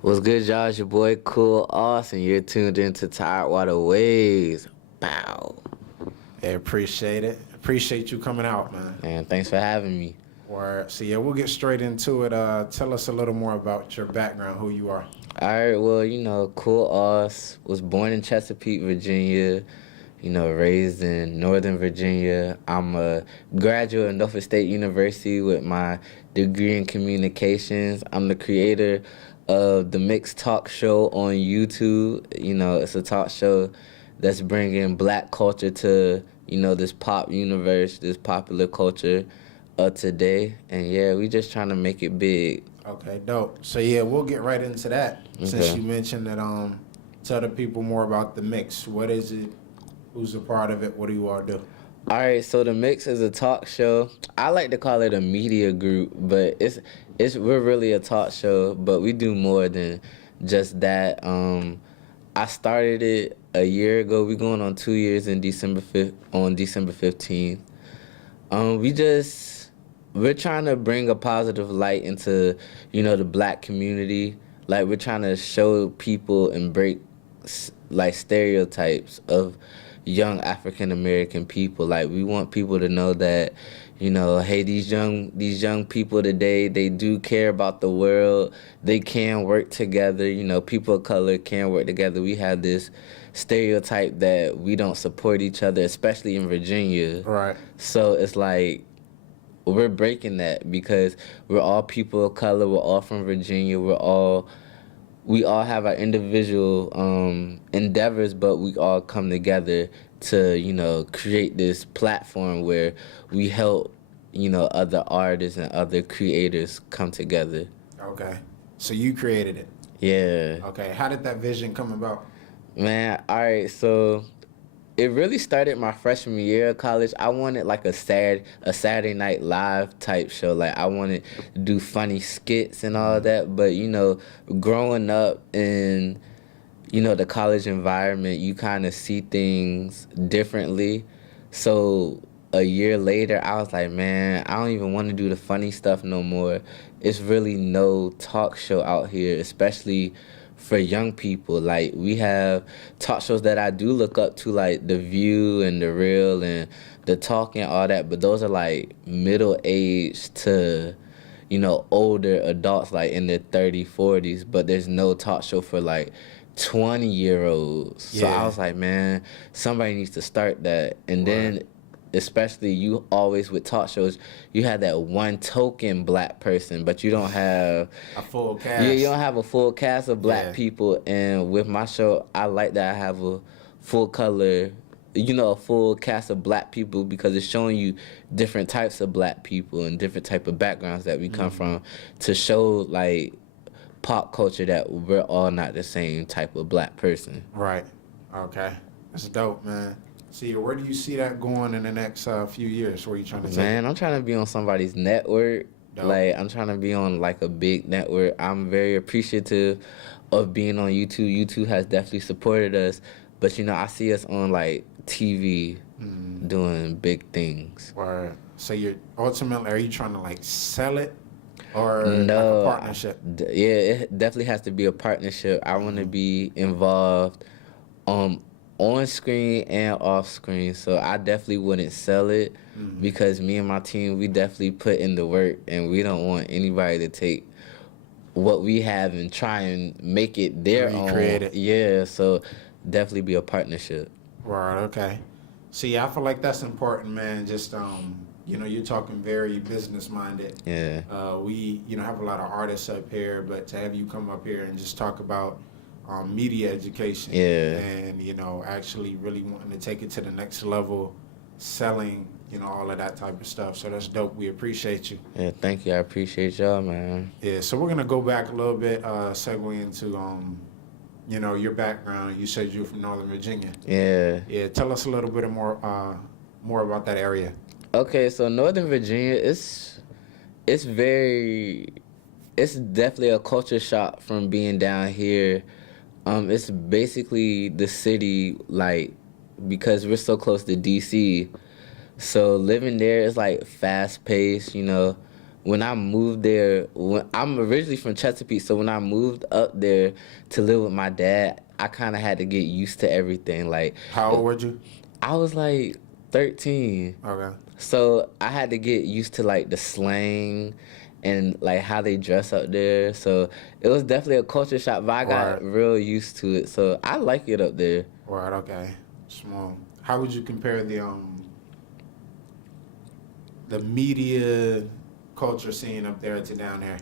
What's good, y'all? It's your boy Kool Aus, and you're tuned into Tidewater Waves. Bow. Yeah, appreciate it. Appreciate you coming out, man. And thanks for having me. So yeah, we'll get straight into it. Tell us a little more about your background, who you are. All right, well, Kool Aus was born in Chesapeake, Virginia. Raised in Northern Virginia. I'm a graduate of Norfolk State University with my degree in communications. I'm the creator of the Mixed Talk Show on YouTube. It's a talk show that's bringing black culture to, this pop universe, this popular culture of today. And yeah, we just trying to make it big. Okay, dope. So yeah, we'll get right into that. Okay. Since you mentioned that, tell the people more about the mix. What is it? Who's a part of it? What do you all do? All right, so the Mix is a talk show. I like to call it a media group, but we're really a talk show, but we do more than just that. I started it a year ago. We're going on 2 years in December 15th. We're trying to bring a positive light into, the black community. Like, we're trying to show people and break like stereotypes of young African American people. Like, we want people to know that, hey, these young people today, they do care about the world. They can work together. People of color can work together. We have this stereotype that we don't support each other, especially in Virginia. Right. So it's like we're breaking that because we're all people of color. We're all from Virginia. We all have our individual endeavors, but we all come together to, create this platform where we help, other artists and other creators come together. Okay. So you created it. Yeah. Okay. How did that vision come about? Man, all right, so it really started my freshman year of college. I wanted like a Saturday Night Live type show. Like, I wanted to do funny skits and all that. But, growing up in, the college environment, you kind of see things differently. So a year later, I was like, man, I don't even want to do the funny stuff no more. It's really no talk show out here, especially for young people. Like, we have talk shows that I do look up to, like The View and The Real and The Talk and all that, but those are like middle-aged to, older adults, like in their 30s, 40s, but there's no talk show for like 20-year-olds. Yeah. So I was like, man, somebody needs to start that. And then especially you always with talk shows, you have that one token black person, but you don't have a full cast. Yeah, you don't have a full cast of black people. And with my show, I like that I have a full color, a full cast of black people, because it's showing you different types of black people and different type of backgrounds that we come from, to show like pop culture that we're all not the same type of black person. Right. Okay. That's dope, man. See, where do you see that going in the next few years? Where are you trying to take Man, I'm trying to be on somebody's network. Dope. Like, I'm trying to be on like a big network. I'm very appreciative of being on YouTube. YouTube has definitely supported us, but I see us on like TV doing big things. Or so you're ultimately, are you trying to like sell it, or No, like a partnership? Yeah, it definitely has to be a partnership. I want to be involved on screen and off screen, so I definitely wouldn't sell it, because me and my team, we definitely put in the work, and we don't want anybody to take what we have and try and make it their own. Recreate it. Yeah, so definitely be a partnership. Right. Okay. See, I feel like that's important, man. Just you're talking very business minded. Yeah. We have a lot of artists up here, but to have you come up here and just talk about media education, and actually really wanting to take it to the next level, selling, all of that type of stuff. So that's dope. We appreciate you. Yeah, thank you. I appreciate y'all, man. Yeah. So we're gonna go back a little bit, segue into your background. You said you're from Northern Virginia. Yeah. Yeah. Tell us a little bit more about that area. Okay, so Northern Virginia, it's definitely a culture shock from being down here. It's basically the city, like, because we're so close to DC. So living there is like fast paced, when I moved there, I'm originally from Chesapeake, so when I moved up there to live with my dad, I kind of had to get used to everything. Like, how old were you? I was like 13. Okay. So I had to get used to like the slang and like how they dress up there. So it was definitely a culture shock, but I got real used to it. So I like it up there. Right. Okay. Small. How would you compare the media culture scene up there to down here?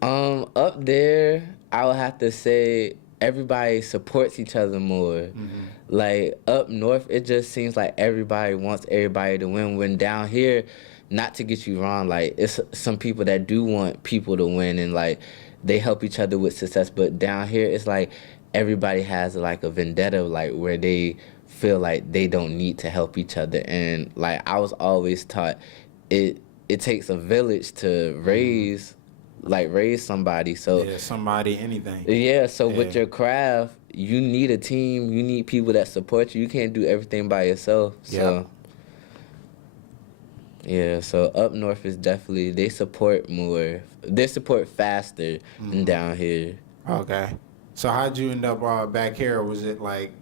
Up there, I would have to say everybody supports each other more. Mm-hmm. Like up north, it just seems like everybody wants everybody to win. When down here, not to get you wrong, like it's some people that do want people to win and like they help each other with success. But down here, it's like everybody has like a vendetta, like where they feel like they don't need to help each other. And like I was always taught, it takes a village to raise somebody. So yeah, somebody, anything. Yeah, so with your craft, you need a team. You need people that support you. You can't do everything by yourself. So yeah, so up north is definitely, they support more. They support faster than down here. Okay. So how'd you end up back here? Was it like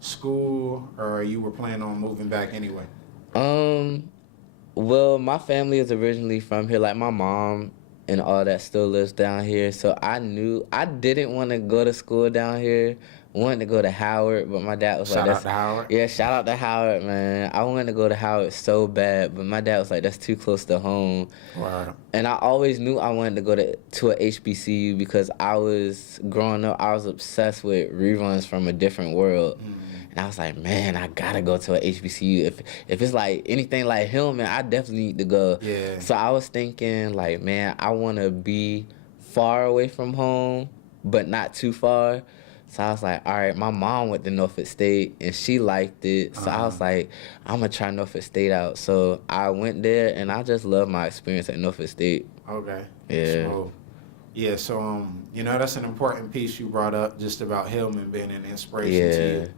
school, or you were planning on moving back anyway? Well, my family is originally from here. Like my mom and all that still lives down here. So I knew I didn't want to go to school down here. I wanted to go to Howard, but my dad was shout out to Howard. Yeah, shout out to Howard, man. I wanted to go to Howard so bad, but my dad was like, that's too close to home. Wow. And I always knew I wanted to go to a HBCU because I was growing up, I was obsessed with Reruns from a Different World. And I was like, man, I gotta go to a HBCU. If it's like anything like Hillman, I definitely need to go. Yeah. So I was thinking, like, man, I want to be far away from home, but not too far. So I was like, all right, my mom went to Norfolk State, and she liked it. So I was like, I'm going to try Norfolk State out. So I went there, and I just love my experience at Norfolk State. Okay. Yeah. Yeah, so, that's an important piece you brought up, just about Hillman being an inspiration to you.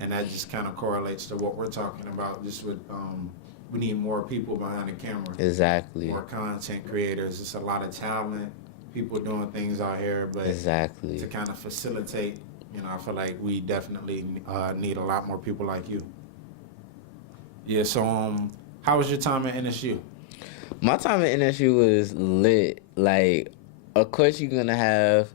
And that just kind of correlates to what we're talking about, just with, we need more people behind the camera. Exactly. More content creators. It's a lot of talent, people doing things out here, but to kind of facilitate, I feel like we definitely need a lot more people like you. Yeah, so how was your time at NSU? My time at NSU was lit. Like, of course you're going to have,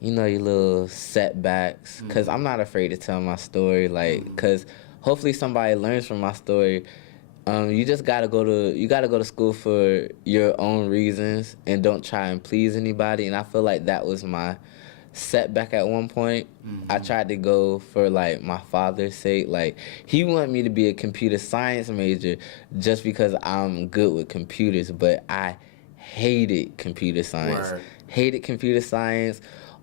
your little setbacks, because I'm not afraid to tell my story, like, because hopefully somebody learns from my story. You just gotta go to school for your own reasons and don't try and please anybody. And I feel like that was my setback at one point. I tried to go for like my father's sake. Like he wanted me to be a computer science major just because I'm good with computers, but I hated computer science. Word. Hated computer science.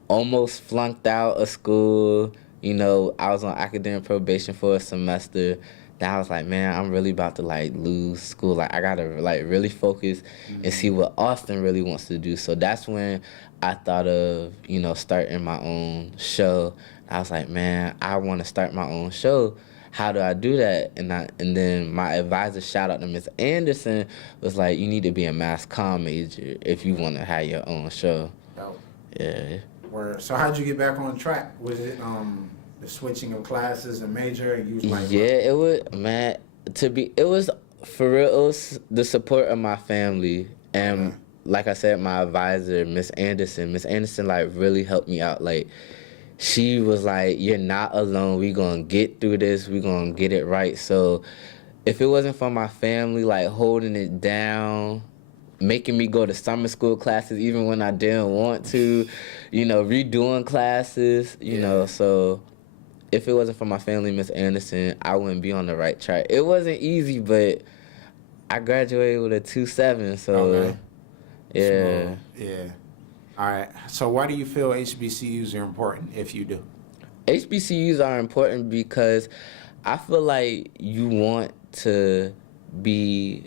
Almost flunked out of school. I was on academic probation for a semester. Then I was like, man, I'm really about to like lose school. Like I gotta like really focus and see what Austin really wants to do. So that's when I thought of, starting my own show. I was like, man, I want to start my own show. How do I do that? And then my advisor, shout out to Miss Anderson, was like, you need to be a mass comm major if you want to have your own show. Dope. Yeah. Word. So how'd you get back on track? Was it the switching of classes and major? And you was like, it was, man. It was for real. It was the support of my family and like I said, my advisor, Miss Anderson. Miss Anderson like really helped me out. Like she was like, "You're not alone. We gonna get through this. We gonna get it right." So if it wasn't for my family like holding it down, making me go to summer school classes even when I didn't want to, redoing classes, so if it wasn't for my family, Miss Anderson, I wouldn't be on the right track. It wasn't easy, but I graduated with a 2.7, so yeah. Small. Yeah. All right. So why do you feel HBCUs are important if you do? HBCUs are important because I feel like you want to be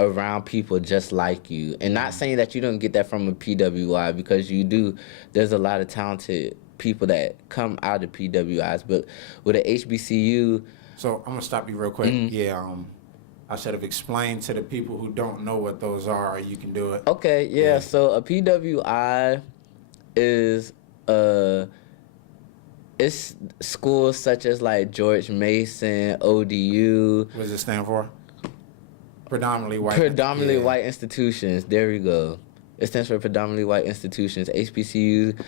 around people just like you. And not saying that you don't get that from a PWI, because you do. There's a lot of talented people that come out of PWIs, but with an HBCU... So I'm going to stop you real quick. Yeah, I should have explained to the people who don't know what those are, or you can do it. Okay, yeah. So a PWI is it's schools such as like George Mason, ODU. What does it stand for? Predominantly white. Predominantly white institutions. There we go. It stands for predominantly white institutions. HBCUs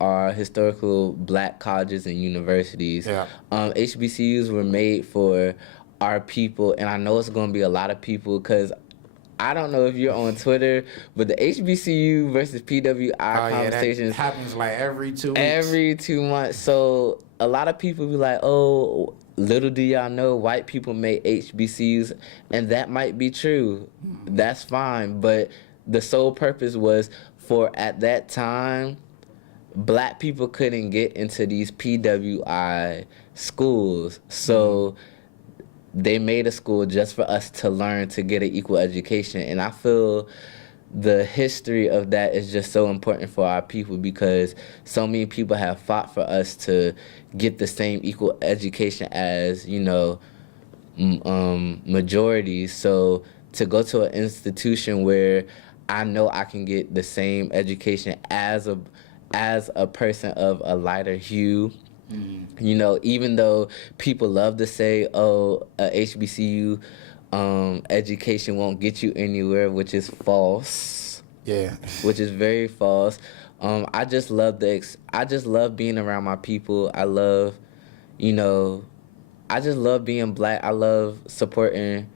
are historical black colleges and universities. Yeah. HBCUs were made for our people, and I know it's going to be a lot of people because I don't know if you're on Twitter, but the HBCU versus PWI conversations that happens like every 2 weeks. Every 2 months. So a lot of people be like, oh, little do y'all know white people make HBCUs, and that might be true. That's fine, but the sole purpose was for, at that time, black people couldn't get into these PWI schools. So they made a school just for us to learn, to get an equal education. And I feel the history of that is just so important for our people because so many people have fought for us to get the same equal education as, you know, majorities. So to go to an institution where I know I can get the same education as a person of a lighter hue. You know, even though people love to say, oh, a HBCU education won't get you anywhere, which is false. Yeah. Which is very false. I just love being around my people. I love, you know, I just love being black. I love supporting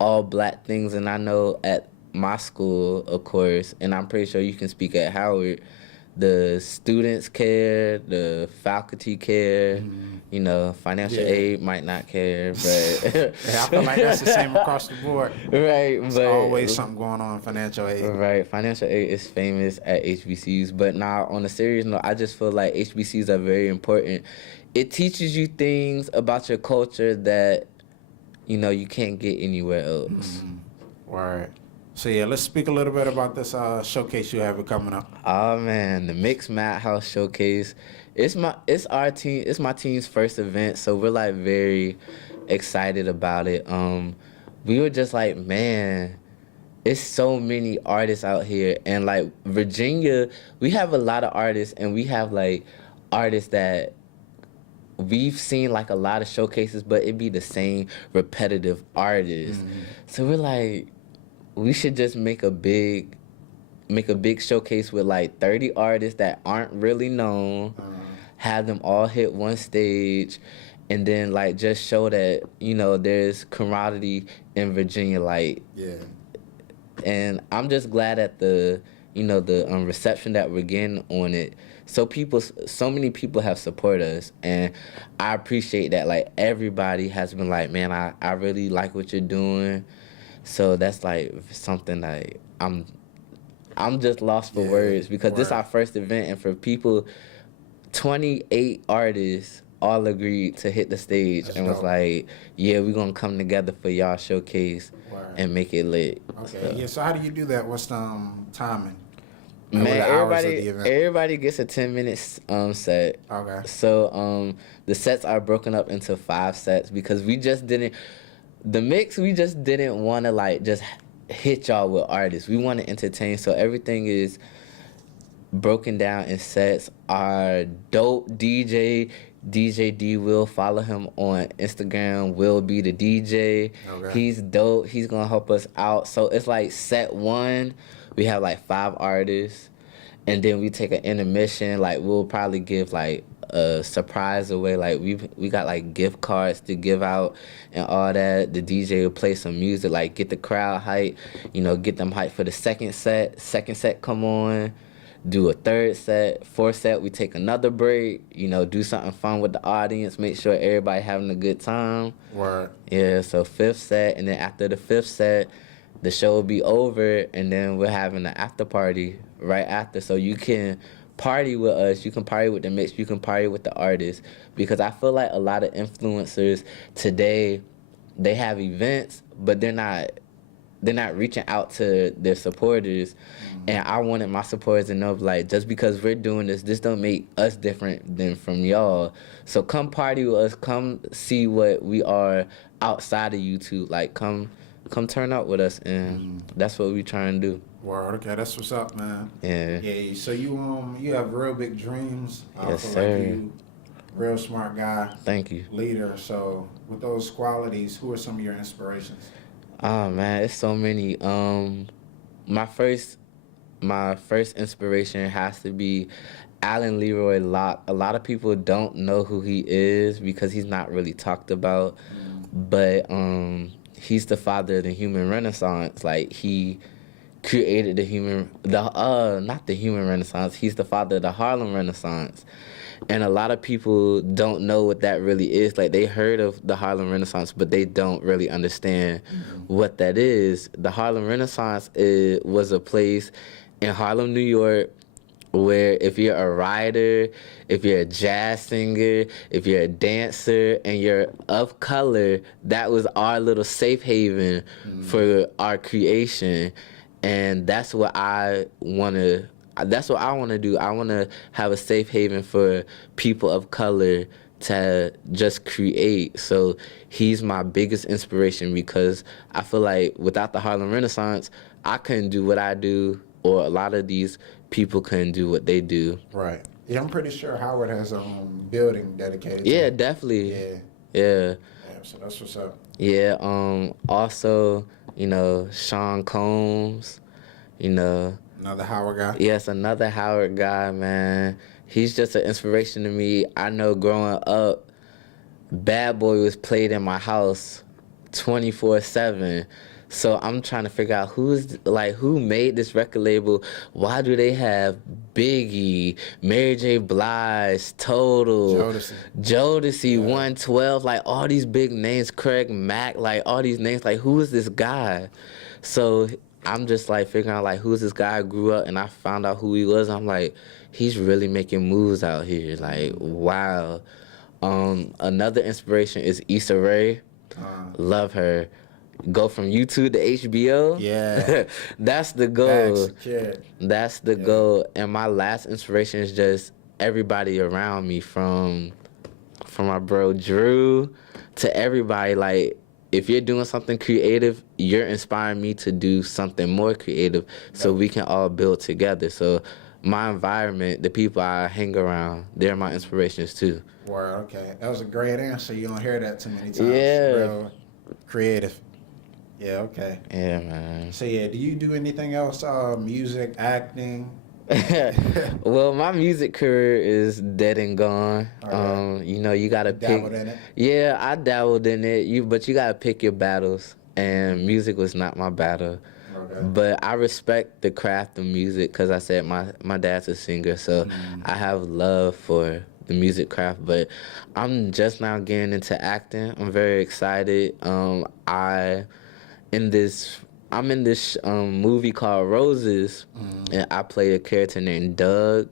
all black things. And I know at my school, of course, and I'm pretty sure you can speak at Howard, the students care, the faculty care, you know, financial aid might not care, but I feel like that's the same across the board. Right, There's but always something going on in financial aid. Right, financial aid is famous at HBCUs, but now on a serious note, I just feel like HBCUs are very important. It teaches you things about your culture that, you know, you can't get anywhere else. Right. So yeah, let's speak a little bit about this showcase you have coming up. Oh man, the Mixed Madhouse Showcase. It's my team's first event, so we're like very excited about it. We were just like, man, it's so many artists out here, and like Virginia, we have a lot of artists, and we have like artists that we've seen like a lot of showcases, but it be the same repetitive artists. So we're like, we should just make a big showcase with like 30 artists that aren't really known, have them all hit one stage, and then like just show that, you know, there's camaraderie in Virginia, like. Yeah. And I'm just glad at the, you know, the reception that we're getting on it. So many people have supported us, and I appreciate that. Like everybody has been like, man, I really like what you're doing. So that's like something like I'm just lost for words because this is our first event, and for people, 28 artists all agreed to hit the stage. That's and was like, yeah, we're gonna come together for y'all showcase and make it lit. Okay. So how do you do that? What's the timing? Man, everybody gets a 10-minute set. Okay. So the sets are broken up into 5 sets because we just didn't want to like just hit y'all with artists. We want to entertain, so everything is broken down in sets. Our dope DJ D Will, follow him on Instagram, Will Be the DJ. Okay. He's dope. He's gonna help us out. So it's like set 1, we have like 5 artists, and then we take an intermission. Like we'll probably give like a surprise away. Like we got like gift cards to give out and all that. The DJ will play some music, like get the crowd hype, you know, get them hype for the second set. Second set come on, do a third set. Fourth set we take another break, you know, do something fun with the audience, make sure everybody having a good time. Word. Yeah, so 5th set, and then after the 5th set, the show will be over, and then we're having an after party right after, so you can party with us, you can party with the mix, you can party with the artists, because I feel like a lot of influencers today, they have events, but they're not reaching out to their supporters. And I wanted my supporters to know, like, just because we're doing this don't make us different than from y'all. So come party with us, come see what we are outside of YouTube. Like, come turn up with us, and that's what we trying to do. Word, okay, that's what's up, man. Yeah. Yeah. So you have real big dreams. Yes, feel sir. like you real smart guy. Thank you. Leader. So with those qualities, who are some of your inspirations? Oh man, it's so many. My first inspiration has to be Alan Leroy Locke. A lot of people don't know who he is because he's not really talked about, but he's the father of the human renaissance. Like, he created not the human renaissance. He's the father of the Harlem Renaissance. And a lot of people don't know what that really is. Like, they heard of the Harlem Renaissance, but they don't really understand what that is. The Harlem Renaissance was a place in Harlem, New York, where if you're a writer, if you're a jazz singer, if you're a dancer, and you're of color, that was our little safe haven for our creation. And that's what I want to do. I want to have a safe haven for people of color to just create. So he's my biggest inspiration, because I feel like without the Harlem Renaissance, I couldn't do what I do, or a lot of these people couldn't do what they do. Right. Yeah, I'm pretty sure Howard has a building dedicated to Yeah, him. definitely. Yeah. Yeah. So that's what's up. Yeah. Also, Sean Combs, Another Howard guy? Yes, another Howard guy, man. He's just an inspiration to me. I know growing up, Bad Boy was played in my house 24/7. So I'm trying to figure out who made this record label. Why do they have Biggie, Mary J. Blige, Total, Jodeci, 112, like all these big names, Craig Mack, like all these names. Like, who is this guy? So I'm just like figuring out like who's this guy. I grew up and I found out who he was. I'm like, he's really making moves out here. Like, wow. Another inspiration is Issa Rae. Love her. Go from YouTube to HBO. Yeah. That's the goal. That's the goal. And my last inspiration is just everybody around me, from my bro Drew to everybody. Like, if you're doing something creative, you're inspiring me to do something more creative, so we can all build together. So my environment, the people I hang around, they're my inspirations too. Word, okay. That was a great answer. You don't hear that too many times. Yeah. Real creative. Yeah, okay. Yeah, man. So yeah, do you do anything else? Music, acting? Well, my music career is dead and gone. Okay. You gotta pick. Dabbled in it? Yeah, I dabbled in it. But you gotta pick your battles, and music was not my battle. Okay. But I respect the craft of music, because I said my dad's a singer, so I have love for the music craft. But I'm just now getting into acting. I'm very excited. I'm in this movie called Roses, and I play a character named Doug,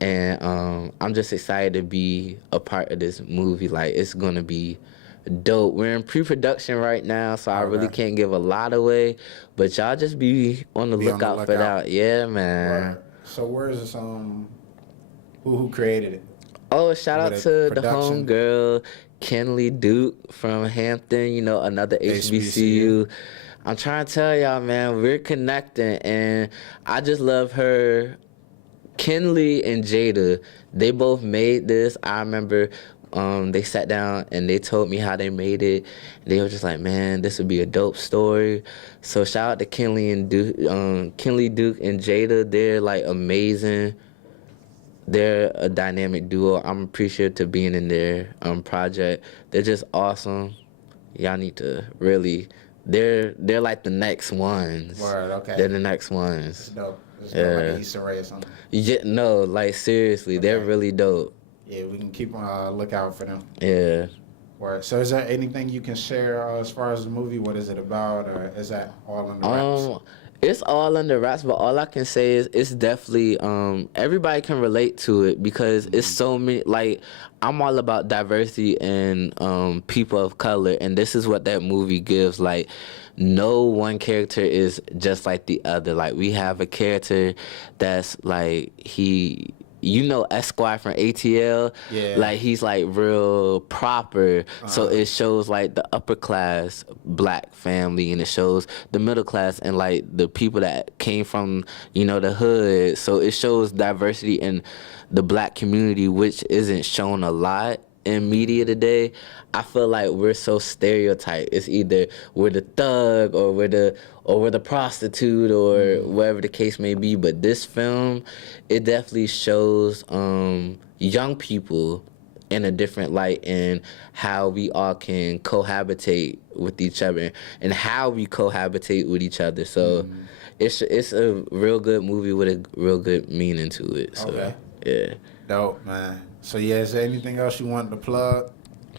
and I'm just excited to be a part of this movie. Like, it's gonna be dope. We're in pre-production right now, so I really can't give a lot away, but y'all just be on the lookout for that. Yeah, man. Right. So where is this? Who created it? Oh, shout out to the homegirl Kenley Duke from Hampton. Another HBCU. I'm trying to tell y'all, man, we're connecting, and I just love her. Kenley and Jada, they both made this. I remember they sat down and they told me how they made it. They were just like, man, this would be a dope story. So shout out to Kenley Duke and Jada. They're like amazing. They're a dynamic duo. I'm appreciative to being in their project. They're just awesome. Y'all need to really. They're like the next ones. Word, okay. They're the next ones. It's dope. It's dope, like Issa Rae or something. Yeah, no, like seriously, they're really dope. Yeah, we can keep on lookout for them. Yeah. Word. So is there anything you can share as far as the movie? What is it about, or is that all in the wraps? It's all under wraps, but all I can say is it's definitely everybody can relate to it, because it's so many. Like, I'm all about diversity and people of color, and this is what that movie gives. Like, no one character is just like the other. Like, we have a character that's like Esquire from ATL, like he's like real proper. So it shows like the upper class black family, and it shows the middle class and like the people that came from the hood. So it shows diversity in the black community, which isn't shown a lot in media today. I feel like we're so stereotyped. It's either we're the thug or we're the prostitute or whatever the case may be. But this film, it definitely shows young people in a different light and how we all can cohabitate with each other and how we cohabitate with each other. So it's a real good movie with a real good meaning to it. So yeah. Dope, man. So yeah, is there anything else you wanted to plug?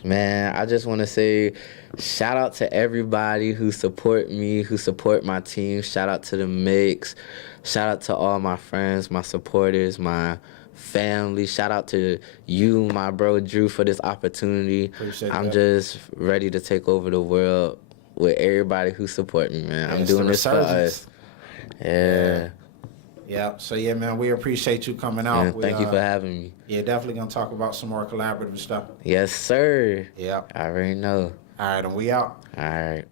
Man, I just want to say shout out to everybody who support me, who support my team. Shout out to the Mix. Shout out to all my friends, my supporters, my family. Shout out to you, my bro Drew, for this opportunity. Appreciate I'm that. just ready to take over the world with everybody who support me, man. I'm doing this for us. Yeah. Yeah. So yeah, man, we appreciate you coming out. Man, thank you for having me. Yeah, definitely gonna talk about some more collaborative stuff. Yes, sir. Yeah. I already know. All right, and we out. All right.